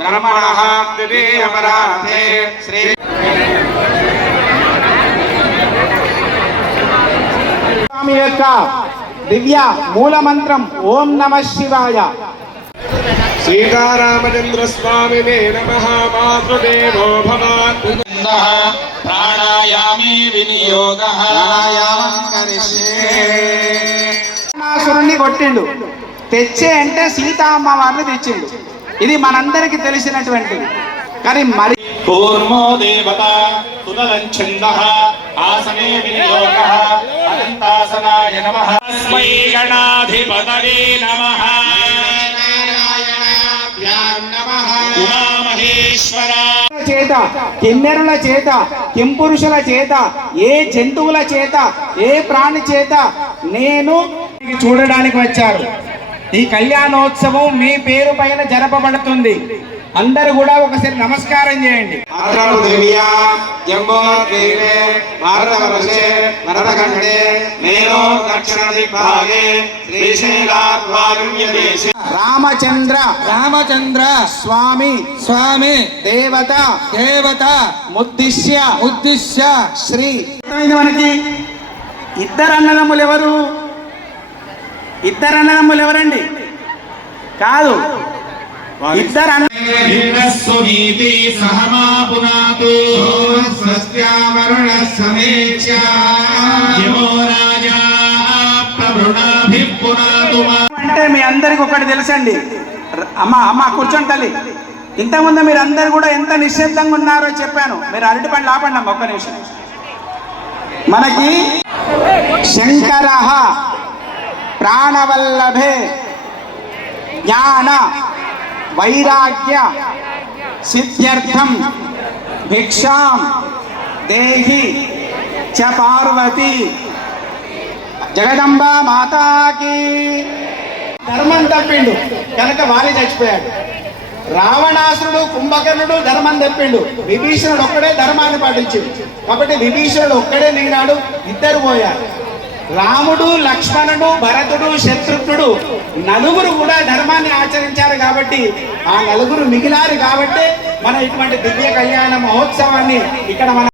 బ్రహ్మణః ద్వితీయపరార్థే శ్రీ స్వామి యొక్క దివ్య మూల మంత్రం ఓం నమః శివాయ. సీతారామచంద్ర స్వామినే నమః. మాతృదేవో భవ. ప్రాణాయామే వినియోగః ప్రాణాయామం కరిష్యే. రావణాసురుణ్ణి కొట్టిండు, తెచ్చే అంటే సీతా అమ్మవారిని తెచ్చిండు. ఇది మనందరికి తెలిసినటువంటిది. కానీ మరి కూర్మో దేవత సుదలంఛందః ఆసనే వినియోగః అనంతాసనాయ నమః. తస్మై గణాధిపతయే నమః. ఉమామహేశ్వర చేత, కిన్నెరుల చేత, కింపురుషుల చేత, ఏ జంతువుల చేత, ఏ ప్రాణి చేత నేను చూడడానికి వచ్చారు. ఈ కళ్యాణోత్సవం మీ పేరు పైన జరపబడుతుంది. అందరూ కూడా ఒకసారి నమస్కారం చేయండి. రామచంద్ర స్వామి దేవత ఉద్దిశ్య శ్రీ. మనకి ఇద్దరు అన్నదమ్ములు ఎవరండి? కాదు, ఇద్దరు అంటే మీ అందరికి ఒకటి తెలుసండి. అమ్మ కూర్చోండి తల్లి. ఇంతకుముందు మీరు అందరు కూడా ఎంత నిశ్శబ్దంగా ఉన్నారో చెప్పాను. మీరు అరటి పండ్లు ఆపండి అమ్మ ఒక్క నిమిషం. మనకి శంకర ప్రాణవల్లభే జ్ఞాన వైరాగ్య సిద్ధ్యర్థం భిక్షాం దేహి చ పార్వతి జగదంబా మాతాకి. ధర్మం తప్పిండు కనుక వాలి చచ్చిపోయాడు. రావణాసురుడు కుంభకర్ణుడు ధర్మం తప్పిండు. విభీషణుడు ఒక్కడే ధర్మాన్ని పాటించిండు. కాబట్టి విభీషణుడు ఒక్కడే మిగిలాడు, ఇద్దరు పోయారు. రాముడు, లక్ష్మణుడు, భరతుడు, శత్రుఘ్నుడు నలుగురు కూడా ధర్మాన్ని ఆచరించారు. కాబట్టి ఆ నలుగురు మిగిలారు. కాబట్టి మనం ఇటువంటి దివ్య కళ్యాణ మహోత్సవాన్ని ఇక్కడ మనం